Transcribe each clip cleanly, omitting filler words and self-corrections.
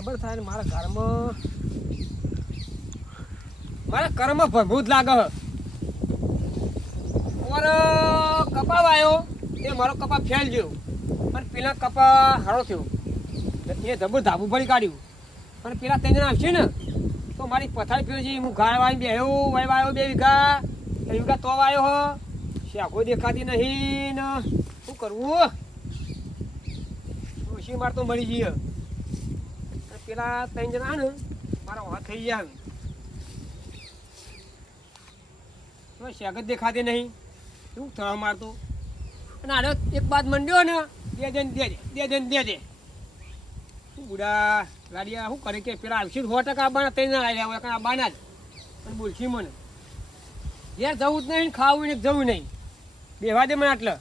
ખબર થાય ને મારા ઘરમાં ભરભૂત લાગે ઓર કપા વાયો તે મારો કપા ફેલ ગયો અને પેલા કપા હારો થયો એ ધબુર ધાબુ ભરી કાઢ્યું અને પેલા ત્રણ આવશે ને તો મારી પથારી ફેર છે હું ગાય વાઈ બેહ્યો વાયો 2 વીઘા તો વાયો હો શાખો દેખાતી નહીં ને શું કરવું ઓછી માર તો મળી જઈએ પેલા 3 જણા ને મારા વાત થઈ જાય શાક જ દેખાતી નહીં શું થવા મારતો અને આડો એક બાદ મંડ્યો ને દે શું બુડા ગાડિયા શું કરે કે પેલા આવશે 100% આવવાના 3 જણા આવ્યા હોય આવવાના જ પણ બોલશી મને ઘેર જવું જ નહીં ખાવું ને જવું નહીં બેવા દે મને આટલે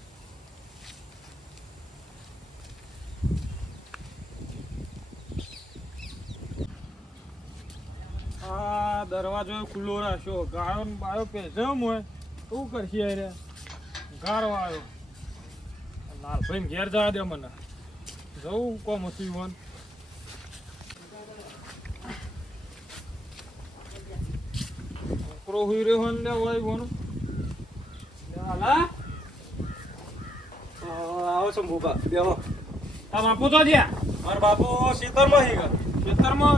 આ દરવાજો ખુલ્લો રાખ્યો ગાળો ને બાળો પેજમ હોય શું કરશે યાર ગાળો આવ્યો લાલભાઈ ઘેર જવા દે મને જવું કોમ હતું વન છોકરો હુઈ રહ્યો ને હોય વન હાલા આવો શંભુબા બેહો તા બાપુ તો જ્યાં મારા બાપુ ખેતરમાં હી ગયા ખેતરમાં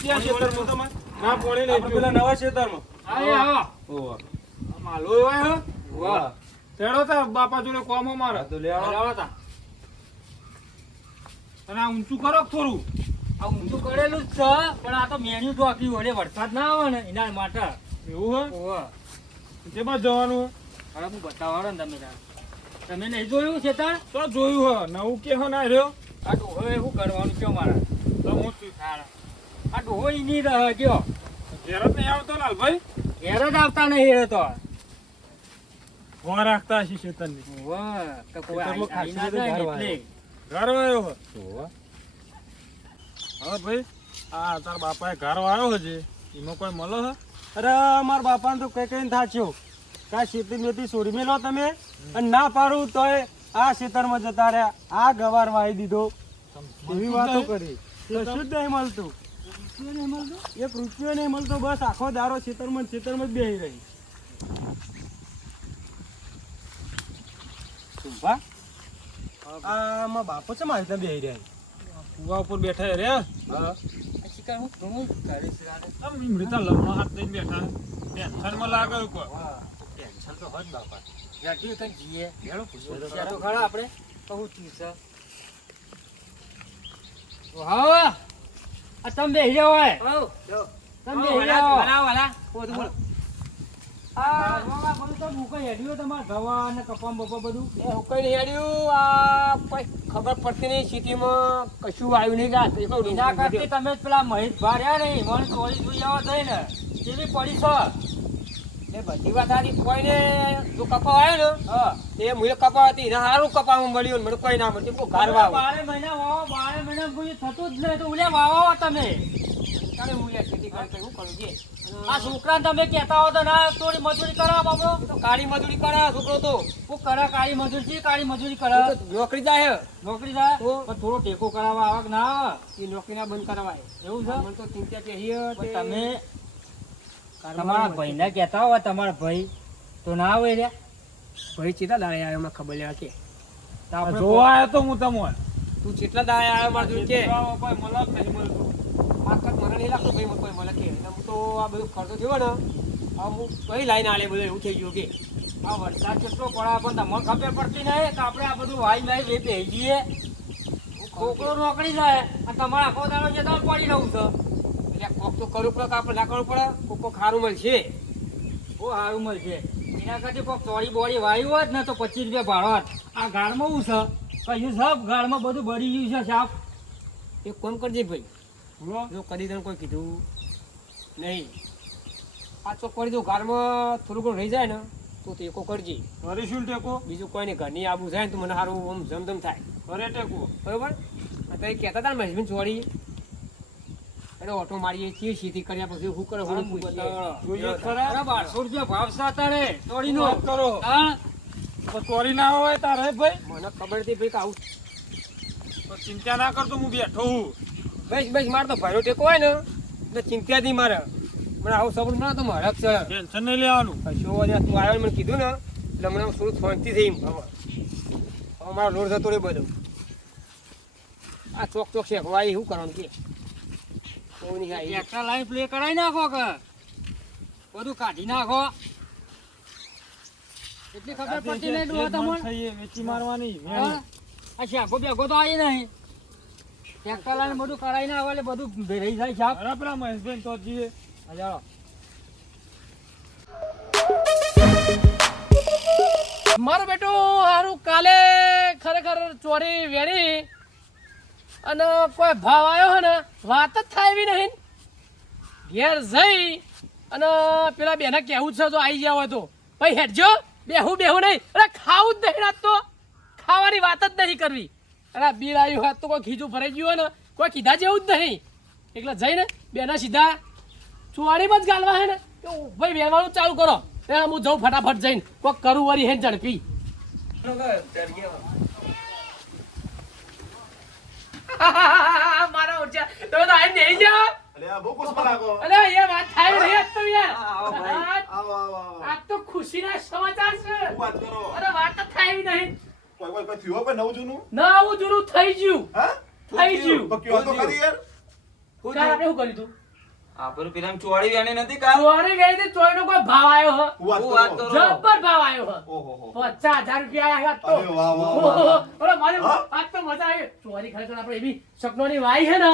ક્યાં ખેતરમાં તમે ના પોણી નહીં પેલા નવા ખેતરમાં આવો ઓવા માલો હોય હો વાહ તેડો તા બાપા જોડે કોમ મારે તો લે આવો તા અને આ ઊંચું કરો થોડું આ ઊંચું કરેલું જ છે પણ આ તો મેન્યુ ઢોકી વડે વરસાદ ના આવે ને એના માટે એવું હે ઓવા જેમાં જવાનું હવે હું બતાવવાનો ને તમે નહીં જોયું છે તાર તો જોયું હે નવું કે હે ના રહ્યો આ ડોહો શું કરવાનું કયો મારા તો હું શું આ ડોહો ઈ નહીં રહે કયો ઘેર જ નહીં આવતો લાલભાઈ ઘેર જ આવતા નહીં એ તો ભો રાખતા હશે શેતનની ઓવા તો કોઈ ખેતરમાં આઈ ના ખાસી જાય બધી ને ઘર આવ્યો હે ઓવા હા ભાઈ આ તાર બાપાએ ઘર આવ્યો હશે એમાં કોઈ મળે હે અરે મારા બાપાને તો કઈ થાચ્યો કા ખેતી મેથી છોડી મેલો તમે અને ના પાડું તોય આ ખેતરમાં જતા રહ્યા આ ગવાર વાઈ દીધો એવી વાતો કરી કશું જ નહીં મળતું એક રૂપિયો નહીં મળતો બસ આખો દારો ખેતરમાં જ બેહી રહી શુભા આ મારા બાપો છે મારી ત્યાં બેહી રહ્યા કુવા ઉપર બેઠા રે શિકાર હું ઘણું કરીશ આમ મૃતા લમ્મા હાથ દઈને બેઠા ટેન્શનમાં લાગે કોઈ ટેન્શન તો હોત બાપા જાગ્યું તને જીએ ભેળો પૂછો તો ખરા આપણે કહું છું સર હા આ તમે બેહી જાવ હોય તમે બેહી જાવ વાલા બોલ આ બધું તો મૂકો હેડ્યું તમારે ગવા અને કપામ બપા બધું એ હુકઈ નહીં આડ્યું આ કોઈ ખબર પડતી નહીં સિટીમાં કશું આવ્યું નહીં કા એના કરતી તમે જ પેલા મહેશ ભાર્યા નહીં મને ચોરી જોઈ આવો થઈ ને કેવી પડી છે એ બધી વાત સારી કોઈને જો કપા આવ્યો ને હા એ મુએ કપા હતી એને સારું કપામાં મળ્યું મને કોઈ ના મળતું કોઈ ઘર વાવ 12 મહિના વાવો 12 મહિના કોઈ થતું જ નહીં તો ઉલે વાવો તમે કાલે હું ખેતી કરતા હું કરું છે આ છોકરાને તમે કહેતા હો તો ના થોડી મજૂરી કરાવો બાબરો તો કાળી મજૂરી કરે છોકરો તો હું કરે કાળી મજૂરી છે કાળી મજૂરી કરે નોકરી જાય નોકરી જાય તો? પણ થોડો ટેકો કરાવવા આવે કે ના આવે? એ નોકરી ના બંધ કરાવાય એવું છે મને તો ચિંતા કે પણ તમે તમારા ભાઈને કહેતા હોય તમારા ભાઈ તો ના આવે રે ભાઈ ચેટલા દાડે આવ્યો મને ખબર લેવા કે તો આપણે જોવા આવ્યો તો હું તમને તું ચેટલા દાડે આવ્યો મારા જોડે કે કોઈ મળે જ નહીં મળતું આ કદ મને નહીં લાગતું ભાઈ મને કોઈ મળે કે એટલે હું તો આ બધું ખર્ચો થયો ને આ હું કઈ લાઈને આલે બધું એવું થઈ ગયું કે આ વરસાદ કેટલો પડે પણ તમને ખબર પડતી નહીં કે આપણે આ બધું વાઈ વાઈ બે બેહી જઈએ છોકરો નોકરી જાય અને તમારા આખો દાડો જે તમે પડી રહું છે એટલે કોક તો કરવું પડે કે આપણે ના કરવું પડે કોક ખારું મળશે બહુ સારું મળશે એના કરતી કોઈક ચોરી બોડી વાયું હોત ને તો 25 રૂપિયા ભાડો હોત આ ગાળમાં શું છે કયું સાહેબ ગાળમાં બધું ભરી ગયું છે સાહેબ એક કોમ કરજે ભાઈ બોલો જો કદી તને કોઈ કીધું નહીં આ તો કરી દો ઘરમાં થોડું ઘણું રહી જાય ને તો ટેકો કરજે અરે શું ટેકો બીજું કોઈને ઘરની આબુ જાય ને તો મને સારું આમ જમધમ થાય અરે ટેકો બરોબર તો એ કહેતા હતા ને મહેશબીન ચોરી એટલે ઓટો મારીએ છીએ સીધી કર્યા પછી શું કરે હું જોઈએ ખરા 1200 રૂપિયા ભાવ છે અત્યારે ચોરીનો વાત કરો હા તો ચોરી ના હોય તારે ભાઈ મને ખબર હતી ભાઈ કે આવું તો ચિંતા ના કરતો હું બેઠો હું બસ બસ મારે તો ભાઈનો ટેકો હોય ને એટલે ચિંતા નહીં મારે મને આવું સબળ મળે તો મારે છે ટેન્શન નહીં લેવાનું. કશો વાંધો નહીં. તું આવ્યો ને મને કીધું ને એટલે મને થોડું શાંતિ થઈ હવે મારો લોડ થતો રહે બધો આ ચોક ચોક શેકવા આવી શું કરવાનું કે કોઈ નહીં આવી એક્સ્ટ્રા લાઈન પ્લે કરાવી નાખો કે બધું કાઢી નાખો એટલી ખબર પડતી નહીં ડોહા તમને થઈએ વેચી મારવાની હા? આ શાકો બેગો તો આવી નહીં એક્સ્ટ્રા લાઈન બધું કરાવી નાખો એટલે બધું ભેરાઈ જાય શાક બરાબર મહેશભાઈ તો જઈએ. ચાલો મારો બેટો હારું કાલે ખરેખર ચોરી વેરી અને કોઈ ભાવ આવ્યો હે ને વાત જ થાય એવી નહીં ઘેર જઈ અને પેલા બેને કહેવું છે જો આવી ગયા હોય તો ભાઈ હેડજો બેહું નહીં અરે ખાવું જ નહીં રાત તો ખાવાની વાત જ નહીં કરવી અરે બિલ આવ્યું હોત તો કોઈ ખીજું ભરાઈ ગયું હોય ને કોઈ કીધા જેવું જ નહીં એટલે જઈને બેના સીધા ચોરીમાં જ ગાલવા હે ને તો ભાઈ વેરવાનું ચાલુ કરો હું જઉં ફટાફટ જઈને કોક કરું વરી હે ઝડપી મારા ઓછા તમે તો આઈ નહીં જાઓ અલ્યા બહુ કુછ લાગો. અરે એ વાત થાય રહી આજ તો યાર આવો આવો. આજ તો ખુશીના સમાચાર છે શું વાત કરો? અરે વાત જ થાય એવી નહીં કોઈ થયું કોઈ નવું જૂનું? ના આવું જૂનું થઈ ગયું હા? થઈ ગયું તો કયો તો ખરી યાર. કાલ આપણે શું કર્યું તું આપણે પેલા ચોરી વેણી નથી કાલ ચોરી ગઈ હતી ચોરીનો કોઈ ભાવ આવ્યો હો શું વાત કરો? જબ્બર ભાવ આવ્યો હો ઓહો હો. 50,000 રૂપિયા આવ્યા તો અરે વાહ વાહ વાહ. ઓલો મારે હા? આજ તો મજા આવી ચોરી ખરેખર આપણે એવી સપનોની વાઈ છે ને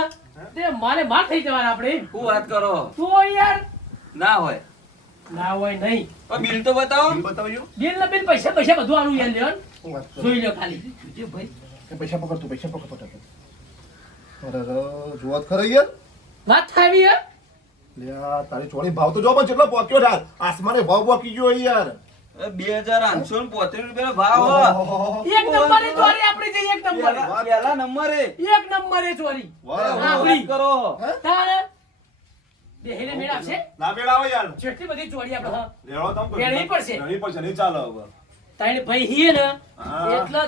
તે મારે માર થઈ જવાના આપણે શું વાત કરો તો યાર ના હોય ના હોય નહીં પણ બિલ તો બતાવો બિલ બતાવજો. બિલ ને બિલ પૈસા બધું આનું યાર લેવાનું શું વાત કરો? જોઈ લો ખાલી જોજો ભાઈ એ પૈસા પકડ તું, પૈસા પકડ ફટાફટ. અરે જોવાત ખરી યાર. વાત થાય યાર લ્યા તારી ચોરી ભાવ તો જો પણ કેટલો પહોંચ્યો યાર. આસમાને ભાવ પહોંચી ગયો યાર. 2835 રૂપિયાનો ભાવ હો. ઓહો. એક નંબરે ચોરી આપણી જઈ એક નંબરે પહેલા નંબરે એક નંબરે ચોરી વાહ, વાહ. આપણી. વાત કરો તારે બેહીને મેળ આવશે ના મેળાવો યાર. જેટલી બધી ચોરી આપણે હા લેવો તમ લેવી પડશે. લેવી પડશે નહીં ચાલે હવે. તાણે ભાઈ હીએ ને હા. એટલે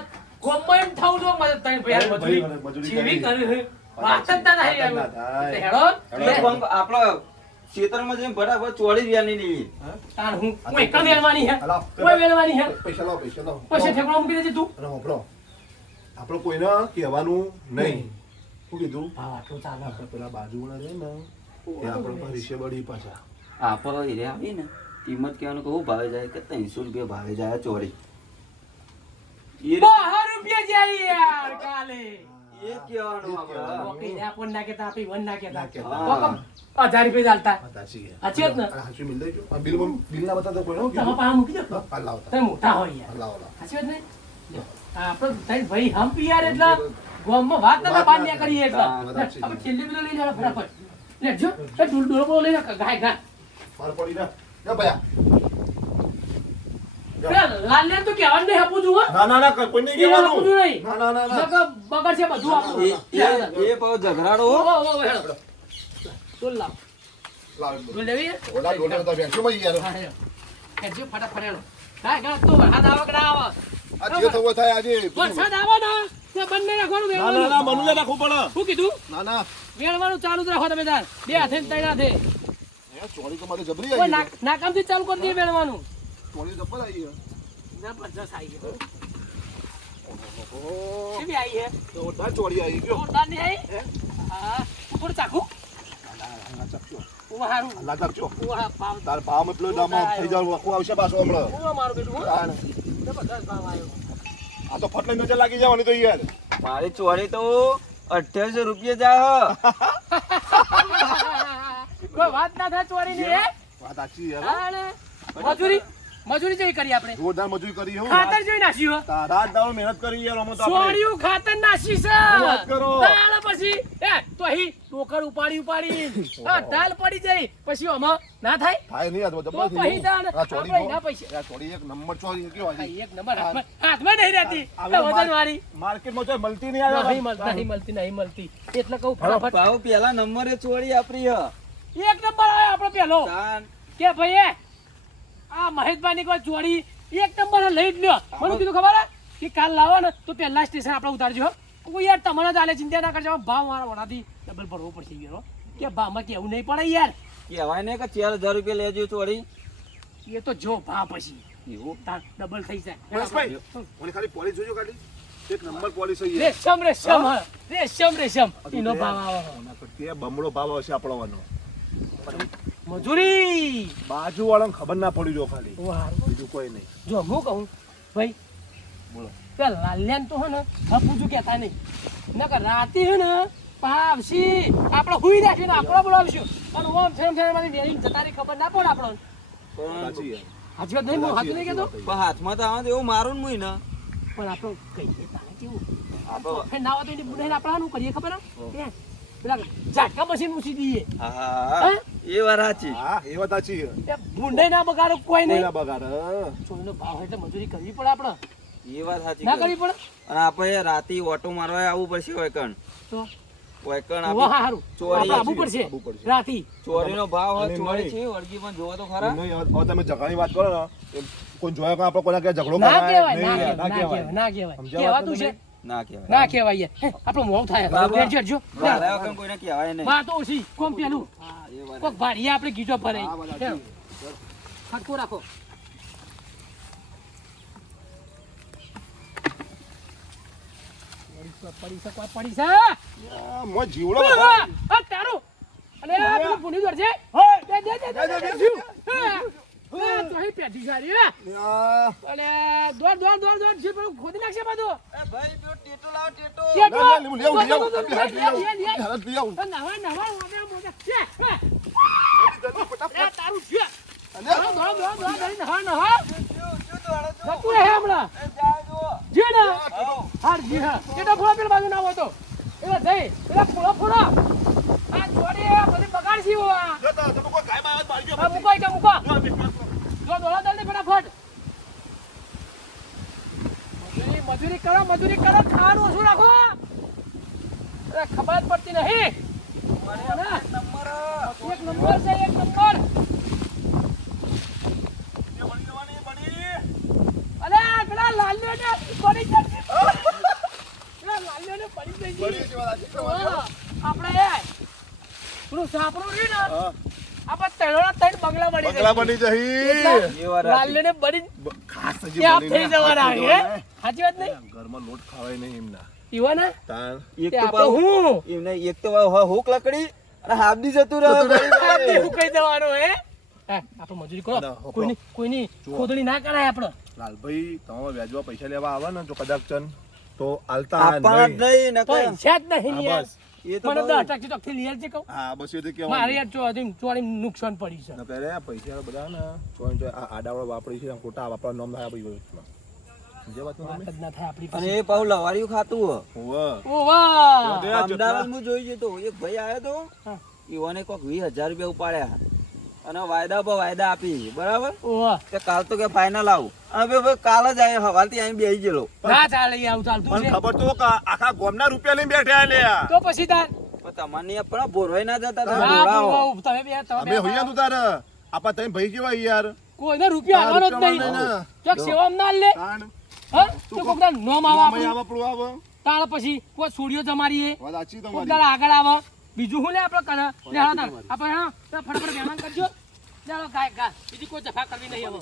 ગોમન થાઉ જો મને તાણે ભાઈ હાલ ભાઈ, મજૂરી મજૂરી જેવી કરી. કરી વાત જ ના થાય વાત જ ના થાય. એટલે હેડો એ પણ આપણા ખેતરમાં જઈને બરાબર ચોરી વેણી લેવી તાણ હું એકલ વેલવાની હે હાલો. કોઈ વેલવાની હે પૈસા લાવો, પૈસા લાવો. પછી ઠેકડો મૂકી દેજે તું અને હોભળો. આપણે કોઈને કહેવાનું નહીં. શું કીધું? ભાવ આટલું ચાલે આપણે પેલા બાજુવાળા છે ને એ આપણે પર હિસ્સે બળી પાછા. આપણો હીરે આવી ને કિંમત કહેવાનું કહું ભાવે જાય કે 300 રૂપિયા ભાવે જાય ચોરી એ 12 રૂપિયા જાય યાર કાલે કહેવાનું આપણે ઓકે ને આપણ ના કેતા આપી વન ના કેતા ના કહેતા. કોકમ 1000 રૂપિયા ચાલતા આ સાચી છે. સાચી વાત ને? આ સાચું મિલ દેજો. આ બિલ ના બતાવતો કોઈ નું તમે કીધું? પાસે મૂકી દો હા, આ લાવો તમે મોટા હોય યાર આ લાવો, લાવો. સાચી વાત નહીં આપણે તારી ભાઈ હમ યાર એટલે ગામમાં વાત ના બાર ના કરીએ એટલે વાત સાચી. આપણે છેલ્લી બધું લઈ જાવ ફટાફટ લેજો એ ડૂલ બોલો લઈ જા ગાય ગા માર પડી ના. જા ભયા. પેલા લાલ ને તો કહેવાનું નહીં આપું છું હો ના ના ના કોઈ નહીં એ કહેવાનું. આપું છું નહીં ના ના ના ના. નકર બગડ છે બધું આપણું એ પાછો ઝઘડાડો ઓ હો. ઓ હેડો ડૂલ લાવ લાવ. ડૂલ લેવી હે? ઓલા ડોલે તો બેન શું મળી યાર. હા હેડો હેડજો ફટાફટ હેડો ગાય ગા તો વરસાદ આવે કે ના આવે આ જે થવો થાય આજે. વરસાદ આવે ને તે બંને રાખવાનું ના ના ના વેણવાનું મનુલે રાખવું પડે. શું કીધું ના ના. વેણવાનું ચાલુ જ રાખો તમે તાર બે હાથે ને ત્રણ હાથે એ ચોરી તો મારે જબરી કોઈ આવી છે. નાકામથી ચાલુ કરી દઈએ વેણવાનું ચોરી જબર આવી છે. જબરજસ્ત આવી ગયો ઓહો. કેવી આવી હે જોરદાર ચોરી આવી ગયો. જોરદાર નહીં આવી હા ઉપર ચાખું ના ચાપજો. ઉવા હારું ના ચાપજો. ઉવા ભાવ તાર ભાવ એટલો દામ થઈ જાવ આખું આવશે પાછો હમણાં. ઉવા મારું બેટું હો. હા ને. જબરજસ્ત ભાવ આવ્યો આ તો ફટલે નજર લાગી જવાની તો યાર. મારી ચોરી તો 2800 રૂપિયા જાય કોઈ વાત ના થાય ચોરી ની હે વાત સાચી યાર. હા ને મજૂરી જેવી કરી આપણે જોરદાર મજૂરી કરી હો. ખાતર જોઈ નાખ્યું હો તાર રાત દાડો મહેનત કરી યાર અમે તો આપણે. સોળિયું ખાતર નાસી છે વાત કરો. દાળ પછી એ તો અહીં ટોકર ઉપાડી હા દાળ પડી જાય પછી આમાં ના થાય થાય નહીં આ તો તો જબર થઈ પછી દાળ ગયું. આ ચોરી આપણે જો. ના પૈસા આ ચોરી એક નંબર ચોરી કેવો આ આવી. એક નંબર હાથમાં નહીં રહેતી આવી વજન વાળી માર્કેટમાં તો મળતી નહીં આવે. નહીં મળતી એટલે કહું ફટાફટ ભાવ પહેલા નંબરે ચોરી આપણી હ એક નંબર આવે આપણો પેલો તાન કે ભાઈ આ મહેશભાઈ ની કોઈ ચોરી એક નંબર લઈ જ લ્યો મને કીધું ખબર હે કે કાલ લાવો ને તો પહેલા સ્ટેશન આપણે ઉતારજો હો. કોઈ યાર તમારે ચાલે ચિંતા ના કરજો ભાવ મારા વડાથી ડબલ ભરવો પડશે યાર કે ભાવમાં કેવું નહીં પડે યાર કહેવાય ને કે 4000 રૂપિયા લેજો ચોરી એ તો જો ભાવ પછી એવું તાર ડબલ થઈ જાય પરેશભાઈ, મને ખાલી પોલીસ જોજો ખાલી એક નંબર પોલીસ હોય રેશમ રેશમ હા. રેશમ રેશમ એનો ભાવ આવે તે બમણો ભાવ હશે આપણવાનો મજૂરી બાજુ વાળાને ખબર ના પડી જો ખાલી વાહ. બીજું કોઈ નહીં જો હું કહું ભાઈ બોલો તે લાલ્યાન તો હે ને હપુજું કહેતા નહીં નકર રાતે હે ને પાવશી આપણે હુઈ રાખ્યું ને આપણે બોલાવશું અને ઓમ ફેમ ફેમ મારી વેરિંગ જતારી ખબર ના પડે આપણને સાચી યાર. હાજી વાત નહીં હું હાથું નહીં કહેતો પણ હાથમાં તો આવે તો એવું મારું મુય ને પણ આપણે કહીએ તારે કેવું આપણો ફેર ના હોય તો એની બુઢાઈને આપણે આનું કરીએ ખબર હે પેલા ઝાટકા મશીન મૂકી દઈએ હા એ વાત સાચી હા એ વાત સાચી છે. એ ભૂંડાઈ ના બગાડો કોઈ નહીં કોઈના બગાડ ચોરીનો ભાવ એટલે મજૂરી કરવી પડે આપણે એ વાત સાચી ના કરી. કરવી પડે અને આપણે રાતે ઓટો મારવા આવવું પડશે વૈકણ તો વૈકણ વાહ આપણે હારું ચોરી આપણે આવવું પડશે આવવું પડશે. રાતી ચોરીનો ભાવ હોય અને ચોરી નહીં. છે વળગી પણ જોવો તો ખરા નહીં, હવે તમે ઝઘડાની વાત કરો ને એ કોઈ જોયા કે આપણે કોના ક્યાં ઝઘડો ના કરાય કહેવાય નહીં યાર, ના કહેવાય ના કહેવાય સમજાવવા કહેવાતું તો છે નહીં. ના કહેવાય ના કહેવાય યાર હે, આપણું મોં થાય બરાબર. હેડજો, હેડજો. મારા વગર કોઈને કહેવાય નહીં માં તો ઓછી કોમ પેલું એ વાત કોક ભાડીએ આપણે ગીજો ભરાઈ હા, બધા હેડો. હરખું રાખો પડી છે કોઈ પડી છે આ મોય જીવડો આ, આ તારું અને આ પેલું પૂની દોર છે દે દે દે દે દે તો હી પેટી સારી હે આ, અલે દોડ દોડ દોડ દોડ જે પેલું ખોદી નાખશે બધું એ ભાઈ પેલો ટેટો લાવ ટેટો ટેટો. ના, ના, લઈ આવું, લઈ આવું. દોડ, દોડ, દોડ, લઈ આવું. લઈ આવું. હાલત લઈ આવું. નવા નવા મોઢા મોઢા છે હે. જલ્દી, ફટાફટ. એ તારું છે અને દોડ દોડ દોડ દોડ દોડ નહા નહા નકુ હે હમણાં જી ના હાર જી હા કેટા ફોડા પેલા બાજુ ના હોય તો એલા જઈ પેલા ફોડા ફોડા આ જોડી આ બધી બગાડશી હો આ જો તો તમે કોઈ ગાયમાં આવાજ મારી ગયો આ મુકાઈ કે મુકા જો, બે મિનિટ. જો દોડા દલ્દી ફટાફટ મજૂરી કરો ખાવાનું ઓછું રાખો અરે ખબર જ પડતી નહીં એક નંબર છે એક નંબર એ બની જવાની, બની. અલે પેલા લાલ્યોને પડી જશે પેલા લાલ્યોને પડી જશે બની જેવા લાગે છે. આપણે એ પેલું સાપરું રહ્યું ને હા, આપણે ત્રણોના ત્રણ બંગલા બની બંગલા જશે. બની જહી. એટલે એ વાત સાચી. લાલ્યોને બળી ખાસ હજી ત્યાં બનીને થઈ જવાના હાથ હે જોવાના. સાચી વાત નહીં ઘરમાં લોટ ખાવાય નહીં એમના ઈવાના તાણ એક તે તો આપણે પાછું હું એમને એક તો હુક લકડી અને હાબડી જતું રહે આપણે શું કહી દેવાનું હે હે, આપણે મજૂરી કરો ના, હોકળો. કોઈની ખોદણી ના કરાય આપણે લાલભાઈ તમે વ્યાજવા પૈસા લેવા આવે ને જો કદાચ ચન તો આલતા આપણા જ નહીં. નહીં નકર પૈસા જ નહીં હા, યાર બસ. એ તો મને બહુ. 10 ટકા ચોકથી લઈ આવજે કહું હા બસ એ તો મારે કહેવાનું. યાર ચોરી નુકસાન પડી છે ન કરે પૈસા બધા ને ચોન ચોય આ આડાવડો વાપરી છે ખોટા વાપરવા નામ થાય ભાઈ જે વાત વાત તમે જ ના થાય આપણી અને પાસે એ પાછું લવારિયું ખાતું હો ઓવા ઓ વાહ તે આ જેટલા- અમદાવાદ હું જોઈ જતો એક ભાઈ આવ્યો તો હા. ઈવોને કોક 20,000 રૂપિયા ઉપાડ્યા અને વાયદા પર વાયદા આપી બરાબર ઓ વાહ કે કાલ તો કે ફાઇનલ આવું હવે ભાઈ કાલ જ આવી હવાલથી અહીં બેસી ગયેલો ના ચાલે યાર, આવું ચાલતું પણ છે ખબર તો કે આખા ગામના રૂપિયા લઈને બેઠા લે તો પછી તાર પણ તમારે પણ ભોરવાઈ ના જતા તમે ના ભોળાઓ. બોલવાવું, તમે બે અમે હોઈએ તું તાર આપા તઈ ભાઈ કેવા યાર કોઈને રૂપિયા હાલવાનો જ નહીં રૂપિયા ચોક સેવા ના લે તાણ હા તો કોક દાડ નોમ આવે મામા આપણું. આવા પડું આવે તાર પછી કોઈ સોડિયો જમારીએ વાત સાચી કોક તમારી દાડ આગળ આવે બીજું શું લે આપણે કરે લે હાલો તાર આપણે હા તો ફટાફટ મહેમાન કરજો ચાલો ગાય ગા બીજી કોઈ જફા કરવી નહીં હવે